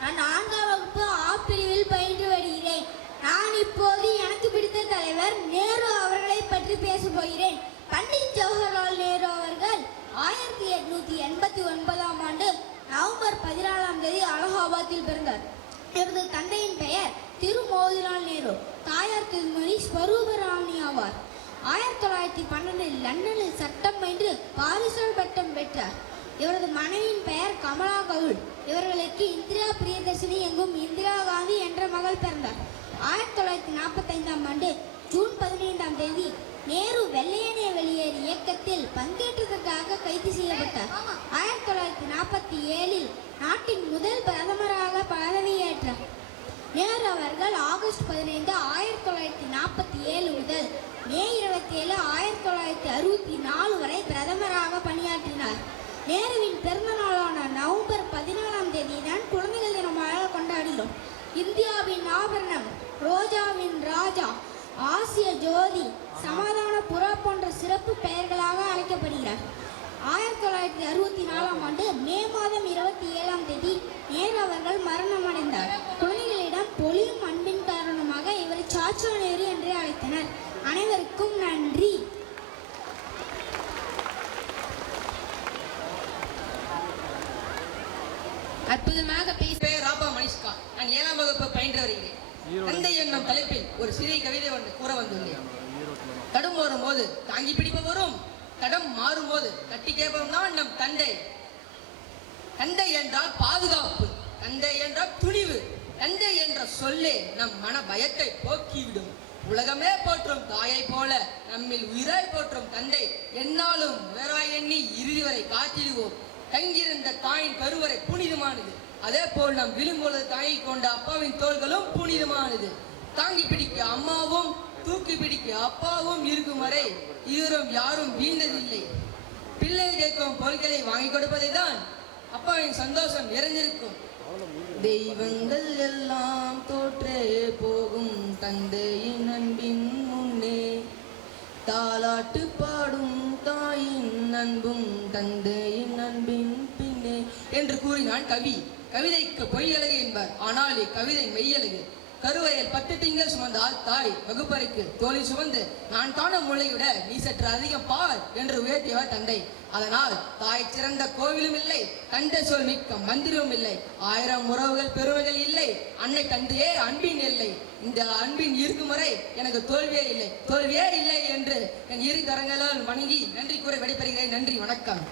நான் 4ஆம் வகுப்பு ஆ பிரிவில் பயின்று வருகிறேன். நான் இப்போது எனக்கு பிடித்த தலைவர் நேரு அவர்களை பற்றி பேசப் போகிறேன். பண்டிட் ஜவஹர்லால் நேரு அவர்கள் 1889ஆம் ஆண்டு நவம்பர் 14ஆம் தேதி அலகாபாத்தில் பிறந்தார். இவரது தந்தையின் பெயர் திரு மோதிலால் நேரு, தாயார் திருமதி ஸ்வரூபராணி ஆவார். 1912இல் லண்டனில் சட்டம் பயின்று பாரிஸ்டர் பட்டம் பெற்றார். இவரது மனைவியின் பெயர் கமலா கவுல். இவர்களுக்கு இந்திரா பிரியதர்ஷினி எங்கும் இந்திரா காந்தி என்ற மகள் பிறந்தார். 1945ஆம் ஆண்டு ஜூன் 15ஆம் தேதி நேரு வெள்ளையனே வெளியேறு இயக்கத்தில் பங்கேற்றதற்காக கைது செய்யப்பட்டார். 1947இல் நாட்டின் முதல் பிரதமராக பதவியேற்றார். நேரு அவர்கள் ஆகஸ்ட் 15, 1947 முதல் மே 27, 1964 வரை பிரதமராக பணியாற்றினார். நேருவின் பிறந்த நாளான நவம்பர் 14ஆம் தேதி தான் குழந்தைகள் தினமாக கொண்டாடுகிறோம். இந்தியாவின் ஆபரணம், ரோஜாவின் ராஜா, ஆசிய ஜோதி, சமாதான புறா போன்ற சிறப்பு பெயர்களாக அழைக்கப்படுகிறார். 1964ஆம் ஆண்டு மே மாதம் 27ஆம் தேதி நேரு அவர்கள் மரணமடைந்தார். குழந்தைகளிடம் பொழியும் அன்பின் காரணமாக இவரை சாச்சா நேரு என்று அழைத்தனர். அனைவருக்கும் நன்றி. அற்புதமாக பேசுகிறேன். ராபா மனிஷ்கா. நான் 7ஆம் வகுப்பு பயின்று வருகிறேன். தந்தை என்னும் தலைப்பில் ஒரு சிறிய கவிதை ஒன்று கூற வந்துள்ளேன். கடும் வரும் போது தாங்கி பிடிப்பவரும், கடம் மாறும் போது கட்டி கேட்பவரும் தான் நம் தந்தை. தந்தை என்றால் பாதுகாப்பு, தந்தை என்றால் துணிவு, தந்தை என்ற சொல்லே நம் மன பயத்தை போக்கிவிடும். உலகமே போற்றும் தாயை போல நம்மில் உயிராய் போற்றும் தந்தை என்னாலும் உயராய் எண்ணி இறுதி வரை காத்திடுவோம். தங்கியிருந்த தாயின் கருவறை புனிதமானது. அதே போல் நம் விழும்பொழுது தாங்கி கொண்ட அப்பாவின் தோள்களும் புனிதமானது. தாங்கி பிடிக்க அம்மாவும் தூக்கி பிடிக்க அப்பாவும் இருக்கும் வரை இருவரும் யாரும் வீழ்ந்ததில்லை. பிள்ளை கேட்கும் பொருட்களை வாங்கி கொடுப்பதை தான் அப்பாவின் சந்தோஷம் நிறைந்திருக்கும். தெய்வங்கள் எல்லாம் தோற்றே போகும் தந்தையின் அன்பின் முன்னே, தாலாட்டு பாடும் தாயின் அன்பும் தந்தையின் அன்பின் பின்னே என்று கூறினான் கவி. கவிதைக்கு பொய்யழகு என்பார், ஆனால் இக்கவிதை மெய்யழகு. கருவறையில் 10 திங்கள் சுமந்தால் தாய் வகுப்பறைக்கு தோழி சுமந்து நான் காணும் முளைவிட நீ சற்று அதிகம் பார் என்று உயர்த்தியவர் தந்தை. அதனால் தாய் சிறந்த கோவிலும் இல்லை, தந்தை சொல் மிக்க மந்திரமும் இல்லை, 1000 உறவுகள் பெருமைகள் இல்லை, அன்னை தந்தையே அன்பின் இல்லை. இந்த அன்பின் இருக்கும் வரை எனக்கு தோல்வியே இல்லை, தோல்வியே இல்லை என்று என் இரு கரங்களால் வணங்கி நன்றி கூற விடைபெறுகிறேன். நன்றி, வணக்கம்.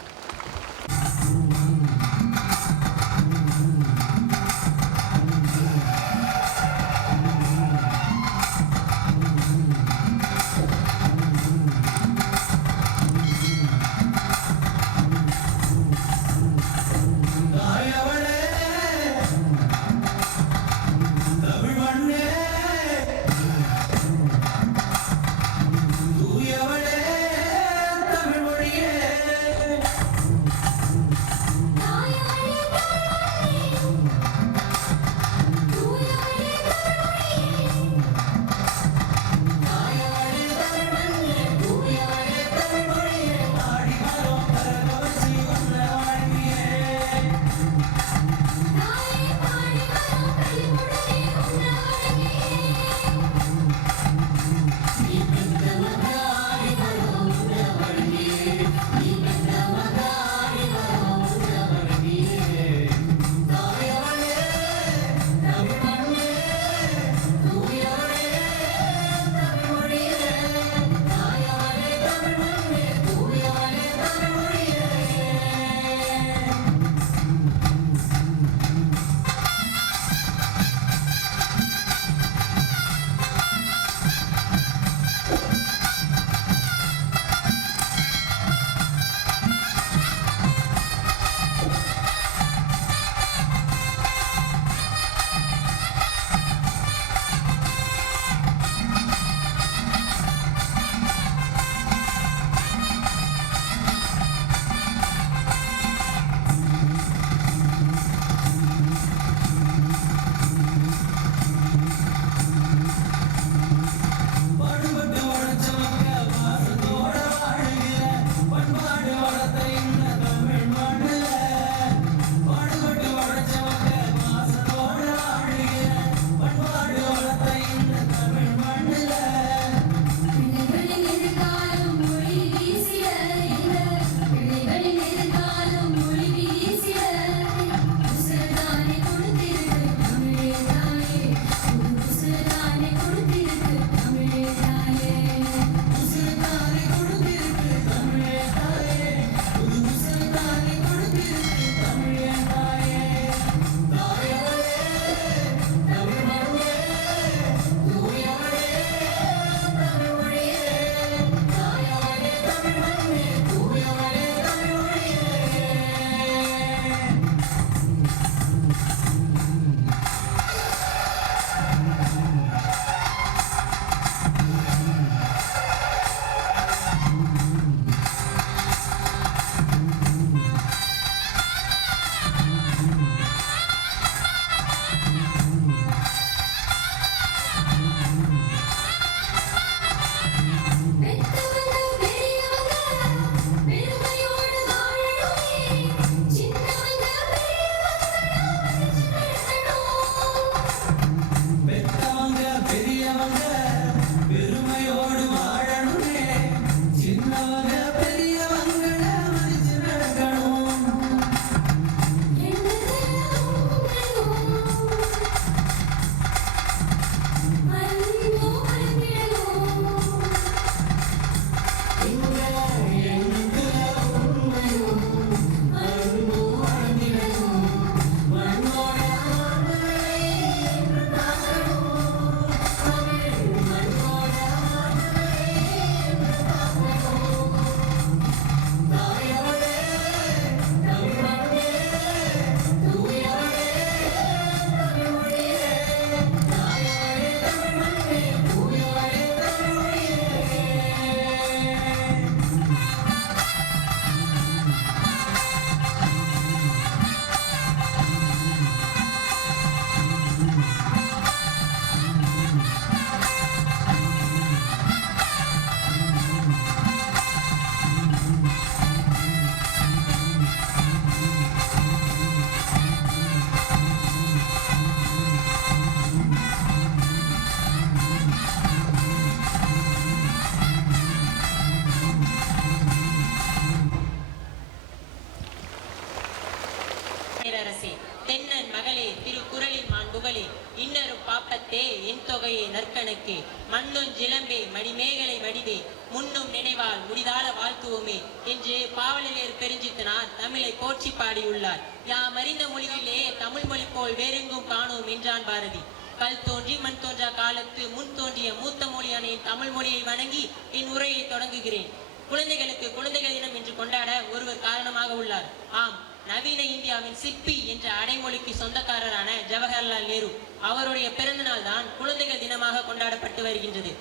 என் தொகையே நற்கணக்கே மண்ணும் ஜிலம்பே மணிமேகலை வடிவே முன்னும் நினைவால் முடிதால வாழ்த்துவோமே என்று பாவலர் பெருஞ்சித்தனார் தமிழை போற்றி பாடியுள்ளார். யாம் அறிந்த மொழிகளிலே தமிழ் மொழி போல் வேறெங்கும் காணோம் என்றான் பாரதி. கல் தோன்றி மண் தோன்றா காலத்து முன் தோன்றிய மூத்த மொழியான என் தமிழ் மொழியை வணங்கி என் உரையை தொடங்குகிறேன். குழந்தைகளுக்கு குழந்தைகள் தினம் என்று கொண்டாட ஒருவர் காரணமாக உள்ளார். ஆம், நவீன இந்தியாவின் சிற்பி என்ற அடைமொழிக்கு சொந்தக்காரரான ஜவஹர்லால் நேரு. அவருடைய பிறந்த நாள் தான் குழந்தைகள் தினமாக கொண்டாடப்பட்டு வருகின்றது.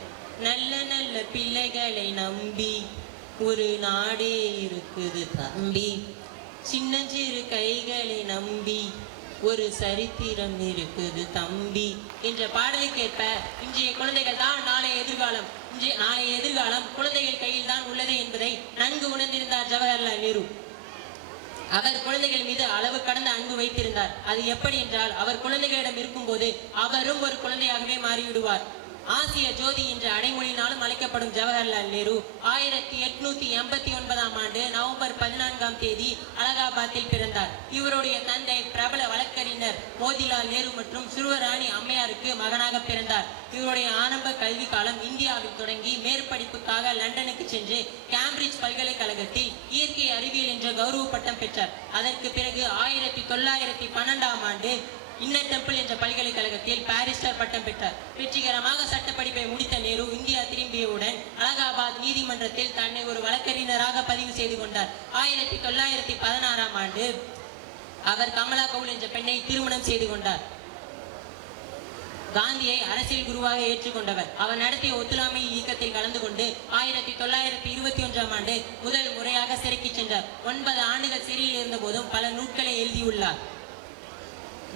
நல்ல நல்ல பிள்ளைகளை நம்பி ஒரு நாடே இருக்குது தம்பி, சின்னஞ்சிறு கைகளை நம்பி ஒரு சரித்திரம் இருக்குது தம்பி என்ற பாடலுக்கேற்ப இன்றைய குழந்தைகள் தான் நாளைய எதிர்காலம். நாளைய எதிர்காலம் குழந்தைகள் கையில் தான் உள்ளது என்பதை நன்கு உணர்ந்திருந்தார் ஜவஹர்லால் நேரு. அவர் குழந்தைகள் மீது அளவு கடந்த அன்பு வைத்திருந்தார். அது எப்படி என்றால், அவர் குழந்தைகளிடம் இருக்கும்போது அவரும் ஒரு குழந்தையாகவே மாறிவிடுவார். ஆசிய ஜோதி என்ற அடைமொழியினாலும் அழைக்கப்படும் ஜவஹர்லால் நேரு 1889ஆம் ஆண்டு நவம்பர் 14ஆம் தேதி அலகாபாத்தில் பிறந்தார். இவருடைய தந்தை பிரபல வழக்கறிஞர் மோதிலால் நேரு மற்றும் சிறுவராணி அம்மையாருக்கு மகனாக பிறந்தார். இவருடைய ஆரம்ப கல்வி காலம் இந்தியாவில் தொடங்கி மேற்படிப்புக்காக லண்டனுக்கு சென்று கேம்பிரிட்ஜ் பல்கலைக்கழகத்தில் இயற்கை அறிவியல் என்ற கௌரவ பட்டம் பெற்றார். அதற்கு பிறகு 1912ஆம் ஆண்டு இன்னர் டெம்பிள் என்ற பல்கலைக்கழகத்தில் பாரிஸ்டர் பட்டம் பெற்றார். வெற்றிகரமாக சட்ட படிப்பை முடித்த நேரு இந்தியா திரும்பியவுடன் அலகாபாத் நீதிமன்றத்தில் தன்னை ஒரு வழக்கறிஞராக பதிவு செய்து கொண்டார். 1916ஆம் ஆண்டு அவர் கமலா கவுல் என்ற பெண்ணை திருமணம் செய்து கொண்டார். காந்தியை அரசியல் குருவாக ஏற்றுக்கொண்டவர். அவர் நடத்திய ஒத்துழையாமை இயக்கத்தில் கலந்து கொண்டு 1921ஆம் ஆண்டு முதல் முறையாக சிறைக்கு சென்றார். 9 ஆண்டுகள் சிறையில் இருந்த போதும் பல நூல்களை எழுதியுள்ளார்.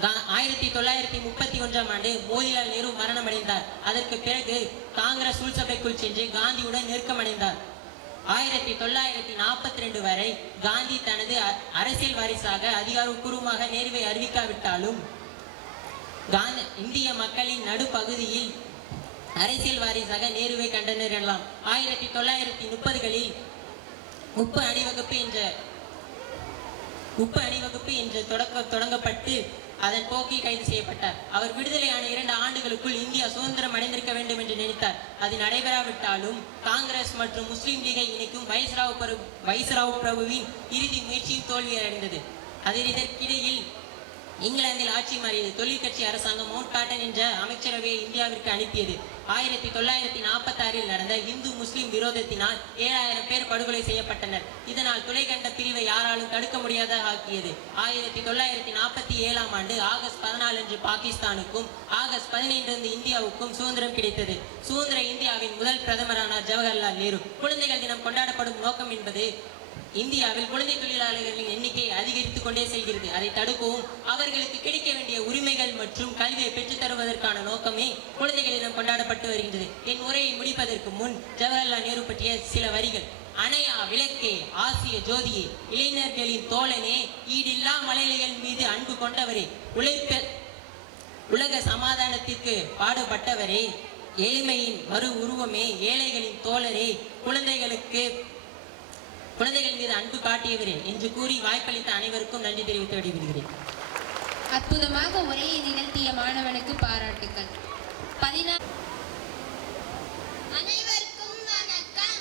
1931ஆம் ஆண்டு மோதிலால் நேரு மரணமடைந்தார். அதற்கு பிறகு காங்கிரஸ் உள்சபைக்குள் சென்று காந்தியுடன் நெருக்கமடைந்தார். 1942 வரை காந்தி தனது அரசியல் வாரிசாக அதிகாரப்பூர்வமாக நேருவை அறிவிக்காவிட்டாலும் இந்திய மக்களின் நடுப்பகுதியில் அரசியல் வாரிசாக நேருவை கண்டனர் எனலாம். 1930களில் உப்பு அணிவகுப்பு என்று தொடங்கப்பட்டு அதன் போக்கில் கைது செய்யப்பட்டார். அவர் விடுதலையான 2 ஆண்டுகளுக்குள் இந்தியா சுதந்திரம் அடைந்திருக்க வேண்டும் என்று நினைத்தார். அது நடைபெறாவிட்டாலும் காங்கிரஸ் மற்றும் முஸ்லீம் லீகை இணைக்கும் வைஸ்ராவ் பிரபுவின் இறுதி முயற்சியும் தோல்வியடைந்தது. இதற்கிடையில் இங்கிலாந்தில் ஆட்சி மாறியது. தொழில் கட்சி அரசாங்கம் மவுண்ட் பேட்டன் என்ற அமைச்சரவையை இந்தியாவிற்கு அனுப்பியது. 1946இல் நடந்த இந்து முஸ்லிம் விரோதத்தினால் 7000 பேர் படுகொலை செய்யப்பட்டனர். இதனால் துளைக்கண்ட பிரிவை யாராலும் தடுக்க முடியாத ஆக்கியது. 1947ஆம் ஆண்டு ஆகஸ்ட் 14 அன்று பாகிஸ்தானுக்கும் ஆகஸ்ட் 15 இந்தியாவுக்கும் சுதந்திரம் கிடைத்தது. சுதந்திர இந்தியாவின் முதல் பிரதமரானார் ஜவஹர்லால் நேரு. குழந்தைகள் தினம் கொண்டாடப்படும் நோக்கம் என்பது இந்தியாவில் குழந்தை தொழிலாளர்களின் எண்ணிக்கை அதிகரித்துக் கொண்டே செல்கிறது. அதை தடுக்கவும் அவர்களுக்கு கிடைக்க வேண்டிய உரிமைகள் மற்றும் கல்வியை பெற்றுத் தருவதற்கான நோக்கமே குழந்தைகள் தினம் கொண்டாடப்பட்டு வருகின்றது. என் உரையை முடிப்பதற்கு முன் ஜவஹர்லால் நேரு பற்றிய சில வரிகள். அணையா விளக்கே, ஆசிய ஜோதியே, இளைஞர்களின் தோழனே, ஈடில்லா மலைகள் மீது அன்பு கொண்டவரே, உலக சமாதானத்திற்கு பாடுபட்டவரே, எளிமையின் மறு உருவமே, ஏழைகளின் தோழரே, குழந்தைகள் மீது அன்பு காட்டியவரே என்று கூறி வாய்ப்பளித்த அனைவருக்கும் நன்றி தெரிவித்து விடைபெறுகிறேன். அற்புதமாக உரையை நிகழ்த்திய மாணவனுக்கு பாராட்டுக்கள். அனைவருக்கும் வணக்கம்.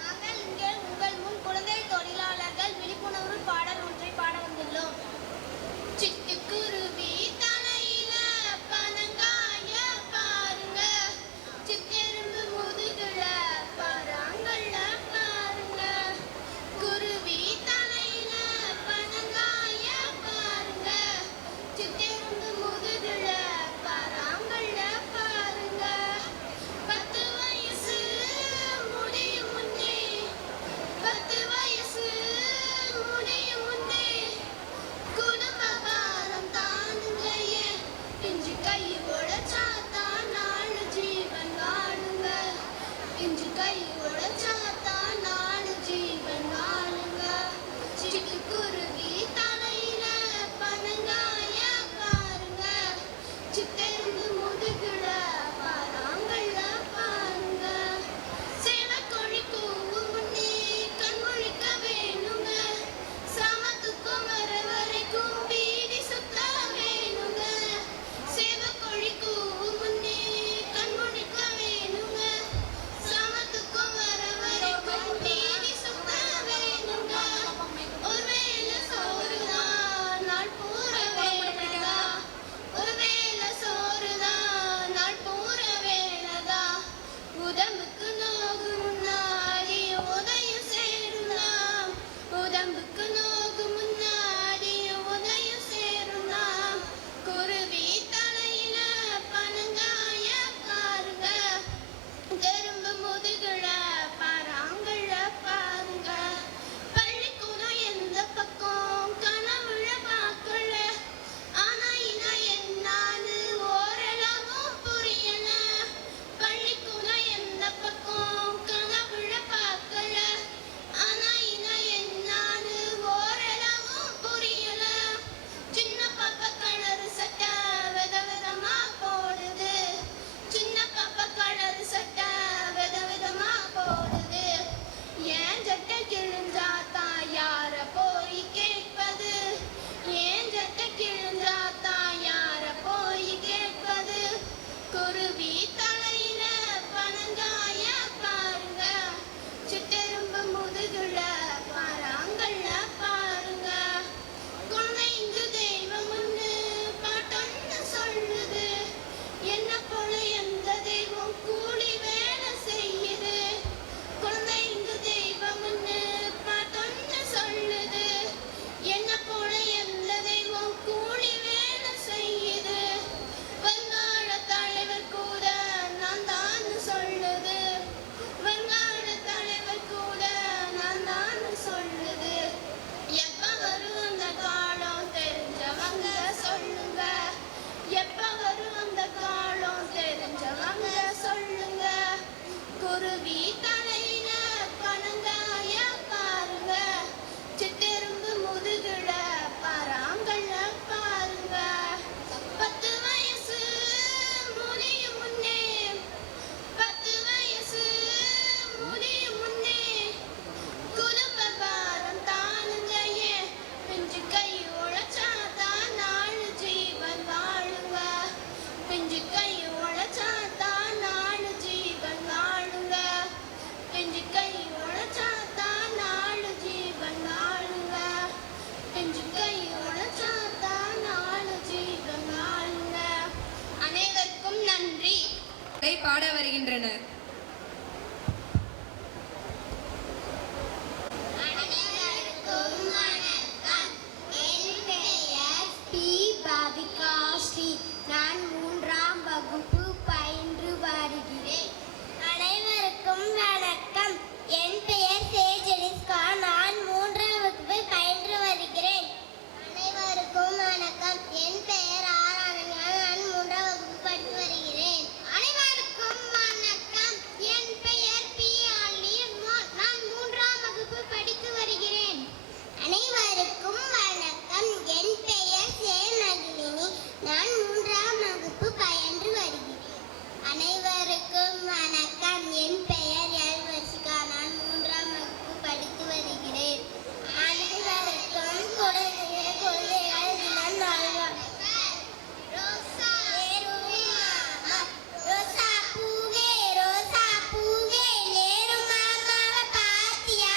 நாங்கள் இங்கே உங்கள் முன் குழந்தை தொழிலாளர்கள் விழிப்புணர்வு பாடல் ஒன்றை பாட வந்துள்ளோம். சிட்டுக்குருவி தலையில பனங்காய பாருங்க, சித்தெரும்பு முதுகுல பராங்கல்ல பாருங்க, குருவி தலையில பனங்காய பாருங்க, சித்தெரும்பு முதுகுல பராங்கல்ல பாருங்க, 10 வயசு பாட வருகின்றனர். நான் 3ஆம் வகுப்பு பயின்று வருகிறேன். அனைவருக்கும் வணக்கம். என் பெயர் சேஜனிஸ்கா. நான் 3ஆம் வகுப்பு பயின்று வருகிறேன். அனைவருக்கும் வணக்கம். என் பெயர் ஆராதனா. நான் 3ஆம் வகுப்பு படித்து வருகிறேன். அனைவருக்கும் வணக்கம். என் பெயர் பி ஆலி. நான் 3ஆம் வகுப்பு படித்து வருகிறேன். அனைவருக்கும் வணக்கம். என் பெயர் சேமகிலினி. நான் 3ஆம் வகுப்பு பயின்று வருகிறேன். அனைவருக்கும் வணக்கம். என் பெயர் எல் வர்ஷிகா. நான் 3ஆம் வகுப்பு படித்து வருகிறேன். அனைவருக்கும் குழந்தைகள் தினம் நல்வாழ்த்துக்கள். ரோசா பூவே ரோசா பூவே நேரு மாமாவை பாத்தியா?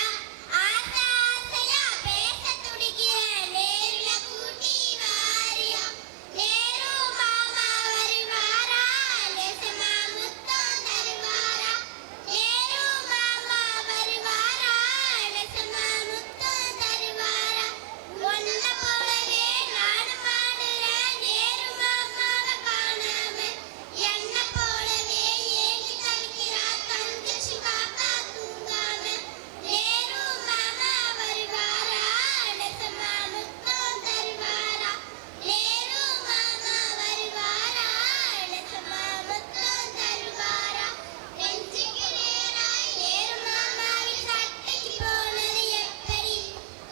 ஆசை ஆசையா பேச துடிக்கிறேன். நேருல கூட்டி வாரியா? நேரு மாமா வருவாரா? நெசமா முத்தம் தருவாரா? நேரு மாமா வருவாரா? நெசமா முத்தம் தருவாரா? ஒன்ன போலவே நானும் ஆடுறேன். நேரு மாமாவை காணாம என்ன போலவே ஏங்கி தவிக்கிறா தங்கச்சி பாப்பா தூங்காம. நேரு மாமா வருவாரா? நெசமா முத்தம் தருவாரா? நேரு மாமா வருவாரா? நெசமா முத்தம் தருவாரா? நெஞ்சுக்கு நேராய் நேரு மாமாவின் சட்டைக்கு போனது எப்படி?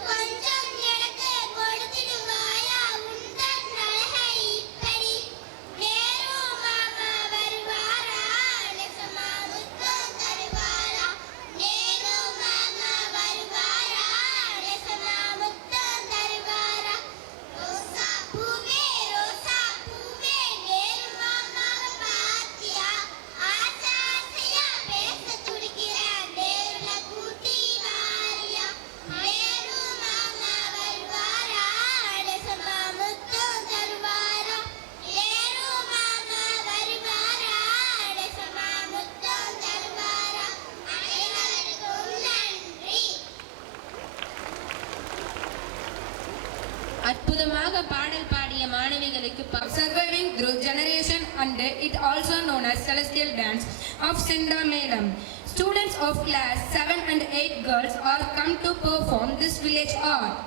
கொஞ்சம் எனக்கு கொடுத்திடுவாயா உந்தன் அழகை இப்படி? நேரு மாமா வருவாரா? நெசமா முத்தம் தருவாரா? நேரு மாமா வருவாரா? நெசமா முத்தம் தருவாரா? ரோசா பூவே நேரு மாமாவை பாத்தியா? ஆசை ஆசையா பேச துடிக்கிறேன். நேருல கூட்டி வாரியா? நேரு மாமா வருவாரா? நெசமா முத்தம் தருவாரா? நேரு மாமா வருவாரா? நெசமா முத்தம் தருவாரா? அனைவருக்கும் நன்றி. அற்புதமாக பாடல் பாடிய மாணவிகளுக்கு Surviving through generation and it also known as celestial dance of Sendramelam. Students of class 7 and 8 girls are come to perform this village art.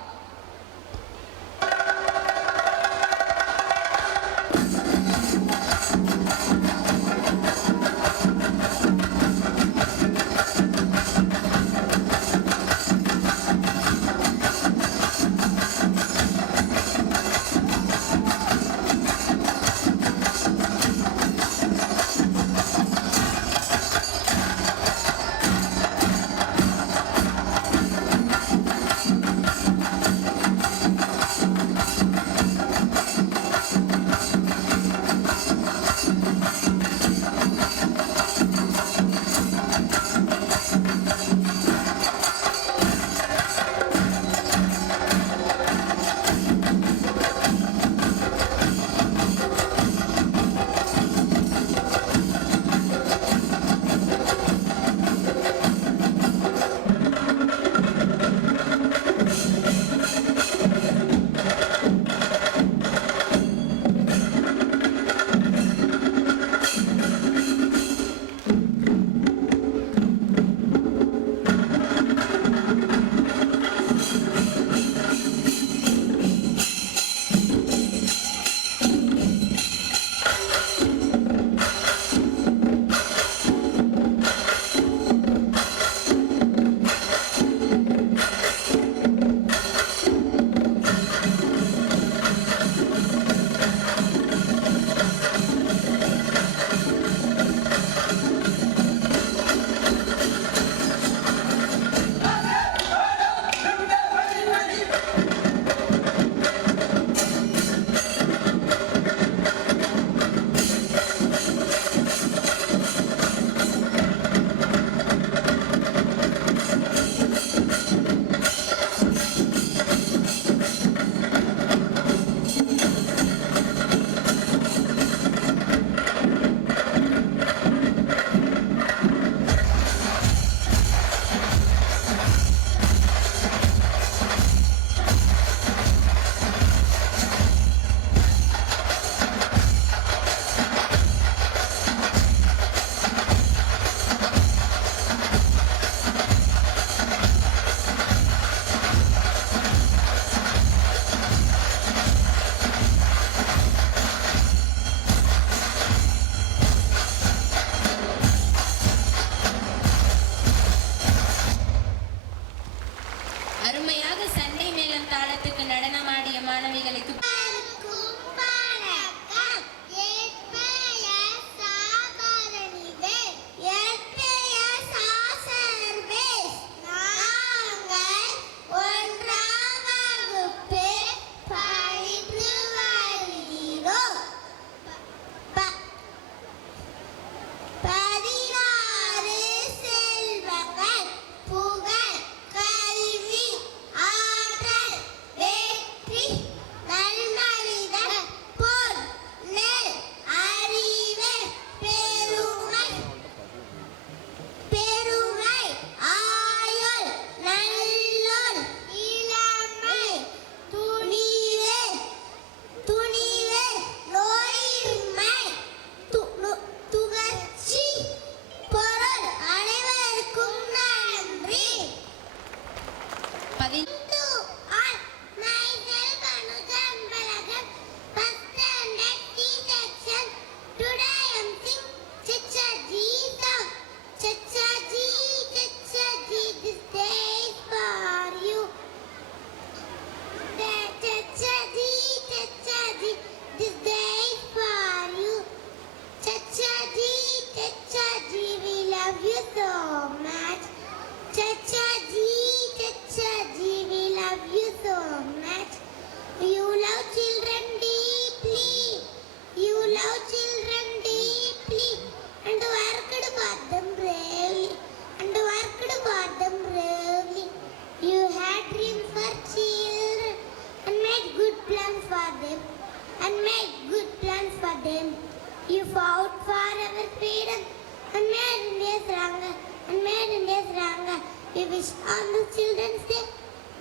சொல்றாங்க. We wish all the children's day.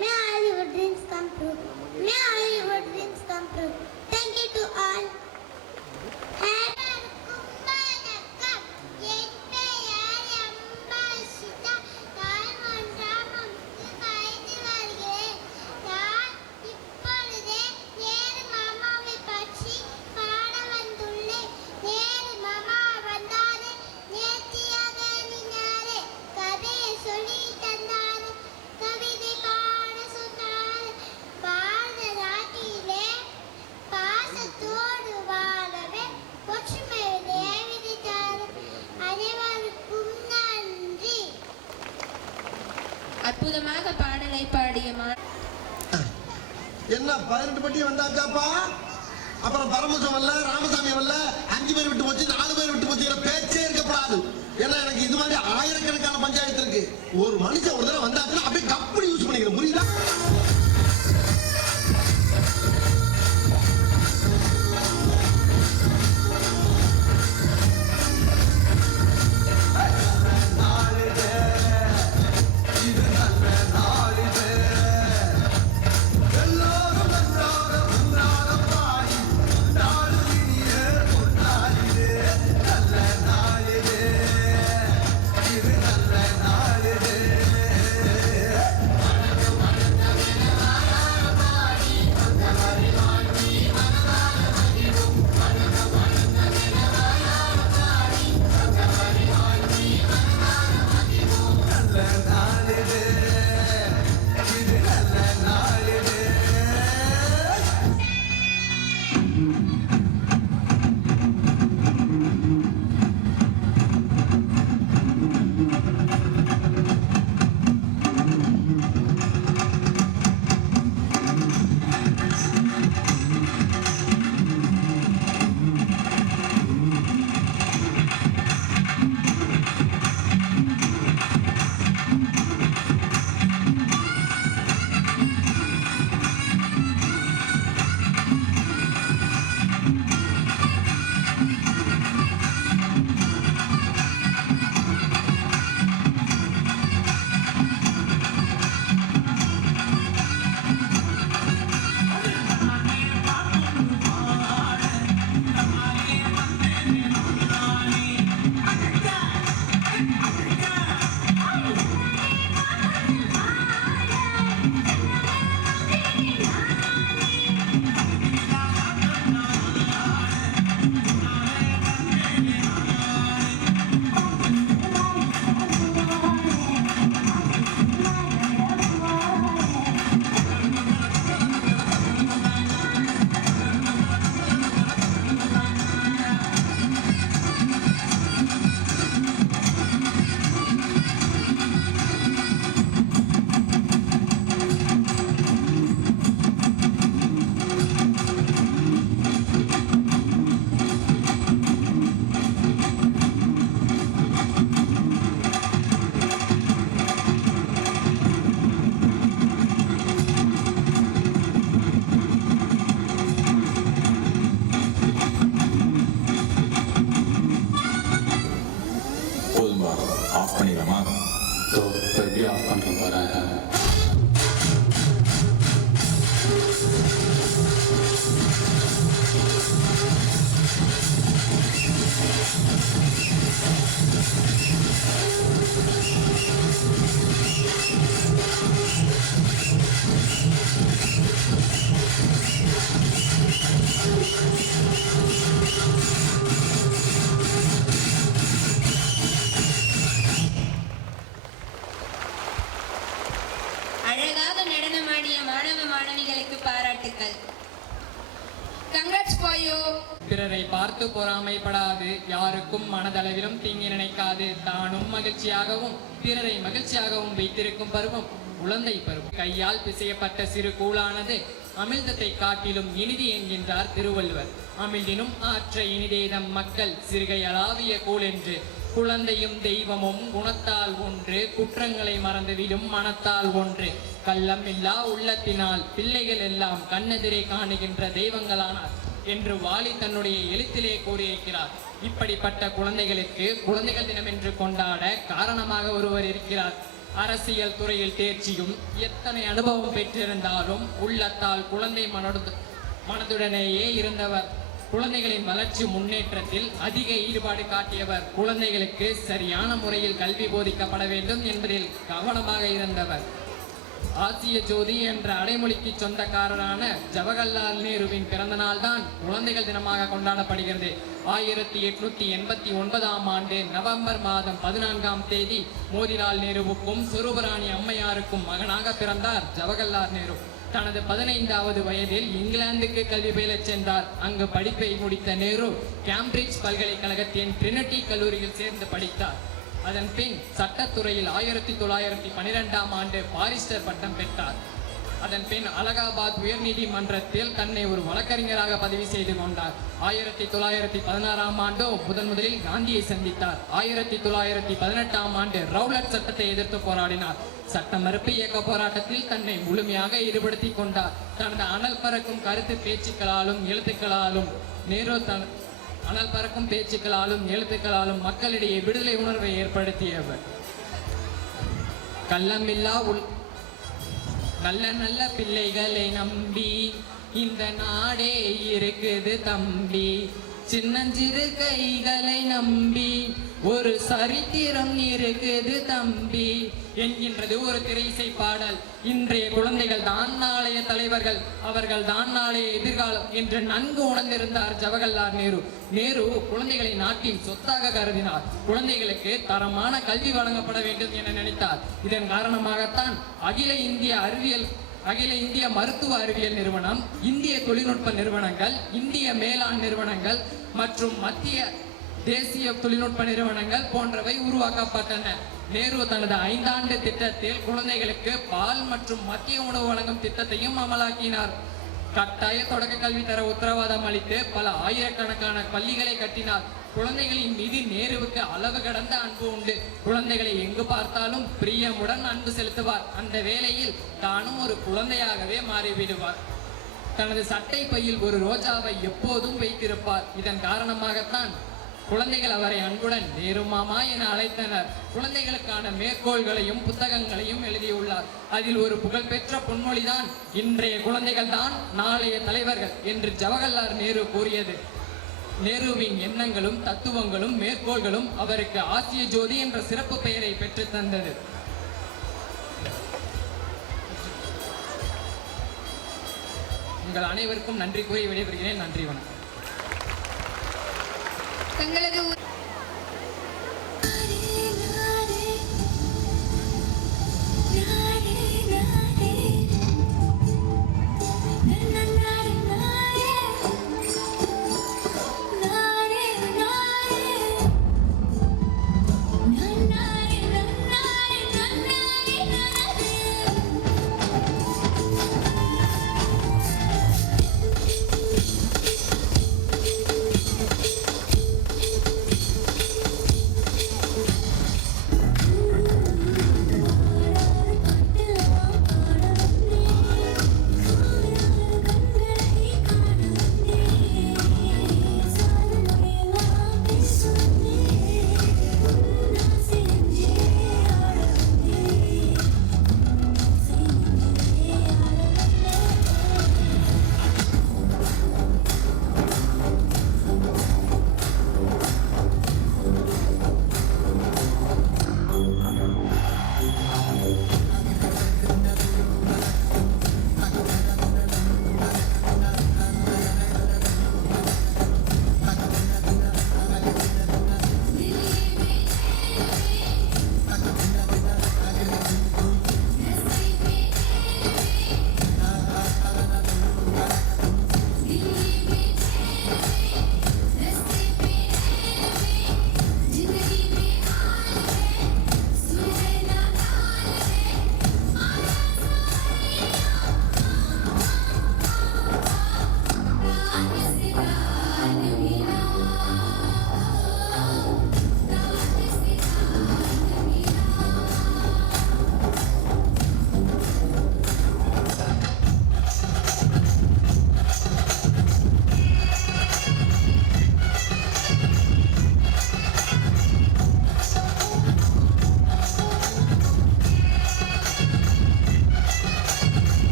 May all your dreams come true. May all your dreams come true. Thank you to all. அற்புதமாக பாடலை பாடிய என்ன 18 பட்டி வந்தாச்சாப்பா? அப்புறம் பரமசம் வரல, ராமசாமி வரல, 5 பேர் விட்டு போச்சு, 4 பேர் விட்டு போச்சுங்கிற பேச்சே இருக்கப்படாது. ஏன்னா எனக்கு இது மாதிரி ஆயிரக்கணக்கான பஞ்சாயத்து இருக்கு. ஒரு மனுஷன் ஒரு தடவை வந்தாச்சுன்னா அப்படியே கப்படி யூஸ் பண்ணிக்கிறேன். புரியுதா? ஆஃப் பண்ணிடலாமா? ஸோ இப்போ எப்படி ஆஃப் பண்ணுற போகிறேன். அழகாக நடனமாடிய மாணவ மாணவிகளுக்கு பாராட்டுக்கள். Congrats for you. பிறரை பார்த்து பொறாமைப்படாது, யாருக்கும் மனதளவிலும் தீங்கி நினைக்காது, தானும் மகிழ்ச்சியாகவும் பிறரை மகிழ்ச்சியாகவும் வைத்திருக்கும் பருவம் குழந்தை பருவம். கையால் பிசையப்பட்ட சிறு கூழானது அமிழ்தத்தை காட்டிலும் இனிதி என்கின்றார் திருவள்ளுவர். அமிழ்தினும் ஆற்ற இனிதேதம் மக்கள் சிறுகை அளாவிய கூழ் என்று. குழந்தையும் தெய்வமும் குணத்தால் ஒன்று, குற்றங்களை மறந்துவிடும் மனத்தால் ஒன்று. கள்ளம் இல்லா உள்ளத்தினால் பிள்ளைகள் எல்லாம் கண்ணெதிரே காணுகின்ற தெய்வங்களானார் என்று வாலி தன்னுடைய எழுத்திலே கூறியிருக்கிறார். இப்படிப்பட்ட குழந்தைகளுக்கு குழந்தைகள் தினம் என்று கொண்டாட காரணமாக ஒருவர் இருக்கிறார். அரசியல் துறையில் தேர்ச்சியும் எத்தனை அனுபவம் பெற்றிருந்தாலும் உள்ளத்தால் குழந்தை மனதுடனேயே இருந்தவர். குழந்தைகளின் வளர்ச்சி முன்னேற்றத்தில் அதிக ஈடுபாடு காட்டியவர். குழந்தைகளுக்கு சரியான முறையில் கல்வி போதிக்கப்பட வேண்டும் என்பதில் கவனமாக இருந்தவர். ஆசிய ஜோதி என்ற அடைமொழிக்கு சொந்தக்காரரான ஜவஹர்லால் நேருவின் பிறந்த நாள் தான் குழந்தைகள் தினமாக கொண்டாடப்படுகிறது. 1889ஆம் ஆண்டு நவம்பர் மாதம் 14ஆம் தேதி மோதிலால் நேருவுக்கும் சொரூபராணி அம்மையாருக்கும் மகனாக பிறந்தார் ஜவஹர்லால் நேரு. தனது 15வது வயதில் இங்கிலாந்துக்கு கல்வி பயிலச் சென்றார். அங்கு படிப்பை முடித்த நேரு கேம்பிரிட்ஜ் பல்கலைக்கழகத்தின் ட்ரினிட்டி கல்லூரியில் சேர்ந்து படித்தார். அதன் பின் சட்டத்துறையில் 1912ஆம் ஆண்டு பாரிஸ்டர் பட்டம் பெற்றார். அதன் பின் அலகாபாத் உயர்நீதிமன்றத்தில் தன்னை ஒரு வழக்கறிஞராக பதிவு செய்து கொண்டார். 1916ஆம் ஆண்டு முதலில் காந்தியை சந்தித்தார். 1918ஆம் ஆண்டு ரவுலட் சட்டத்தை எதிர்த்து போராடினார். சட்ட மறுப்பு இயக்க போராட்டத்தில் தன்னை முழுமையாக ஈடுபடுத்திக் கொண்டார். தனது அனல் பறக்கும் கருத்து பேச்சுக்களாலும் எழுத்துக்களாலும் மக்களிடையே விடுதலை உணர்வை ஏற்படுத்தியவர். கள்ளமில்லா நல்ல நல்ல பிள்ளைகளை நம்பி இந்த நாடே இருக்குது தம்பி. சின்னஞ்சிறு கைகளை நம்பி ஒரு சரித்திரம் இருக்குது தம்பி என்கின்றது ஒரு திரையிசை பாடல். இன்றைய குழந்தைகள் தான் நாளைய தலைவர்கள், அவர்கள் தான் நாளைய எதிர்காலம் என்று நன்கு உணர்ந்திருந்தார் ஜவஹர்லால் நேரு. நேரு குழந்தைகளை நாட்டின் சொத்தாக கருதினார். குழந்தைகளுக்கு தரமான கல்வி வழங்கப்பட வேண்டும் என நினைத்தார். இதன் காரணமாகத்தான் அகில இந்திய மருத்துவ அறிவியல் நிறுவனம், இந்திய தொழில்நுட்ப நிறுவனங்கள், இந்திய மேலாண் நிறுவனங்கள் மற்றும் மத்திய தேசிய தொழில்நுட்ப நிறுவனங்கள் போன்றவை உருவாக்கப்பட்டன. நேரு தனது 5 ஆண்டு திட்டத்தில் குழந்தைகளுக்கு பால் மற்றும் மத்திய உணவு வழங்கும் திட்டத்தையும் அமலாக்கினார். கட்டாய தொடக்க கல்வி தர உத்தரவாதம் அளித்து பல ஆயிரக்கணக்கான பள்ளிகளை கட்டினார். குழந்தைகளின் மீது நேருவுக்கு அளவு கடந்த அன்பு உண்டு. குழந்தைகளை எங்கு பார்த்தாலும் பிரியமுடன் அன்பு செலுத்துவார். அந்த வேளையில் தானும் ஒரு குழந்தையாகவே மாறிவிடுவார். தனது சட்டை பையில் ஒரு ரோஜாவை எப்போதும் வைத்திருப்பார். இதன் காரணமாகத்தான் குழந்தைகள் அவரை அன்புடன் நேரு மாமா என அழைத்தனர். குழந்தைகளுக்கான மேற்கோள்களையும் புத்தகங்களையும் எழுதியுள்ளார். அதில் ஒரு புகழ்பெற்ற பொன்மொழிதான், இன்றைய குழந்தைகள் தான் நாளைய தலைவர்கள் என்று ஜவஹர்லால் நேரு கூறியது. நேருவின் எண்ணங்களும் தத்துவங்களும் மேற்கோள்களும் அவருக்கு ஆசிய ஜோதி என்ற சிறப்பு பெயரை பெற்று தந்தது. உங்கள் அனைவருக்கும் நன்றி கூறி விடைபெறுகிறேன். நன்றி, வணக்கம். தங்களது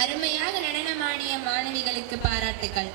அருமையாக நடனமாடிய மாணவிகளுக்கு பாராட்டுக்கள்.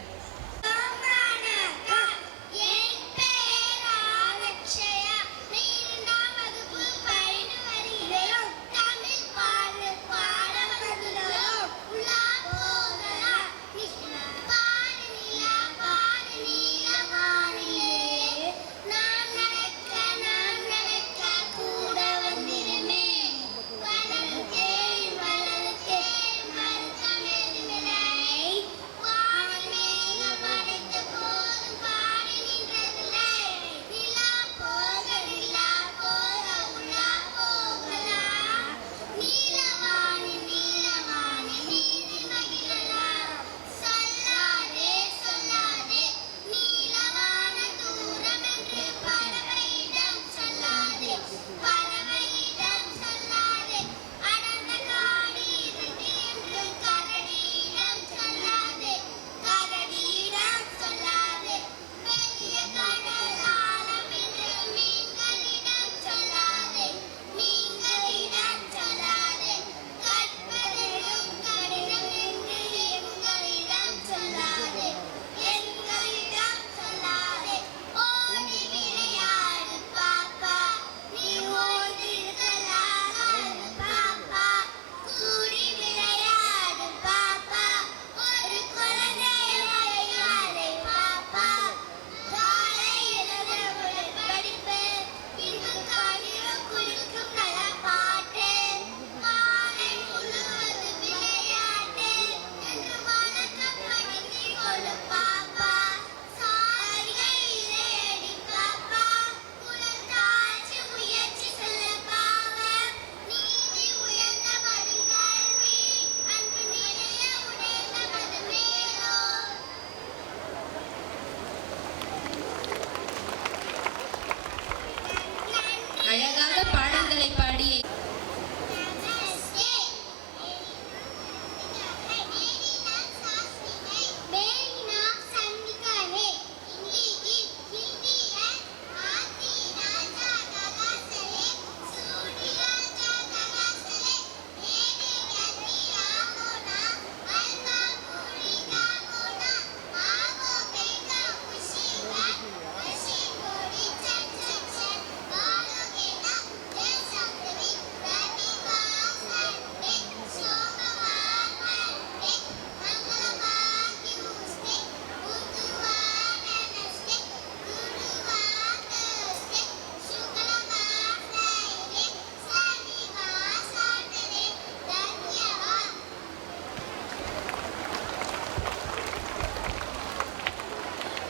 அழகாக பாடல்களை பாடிய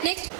Next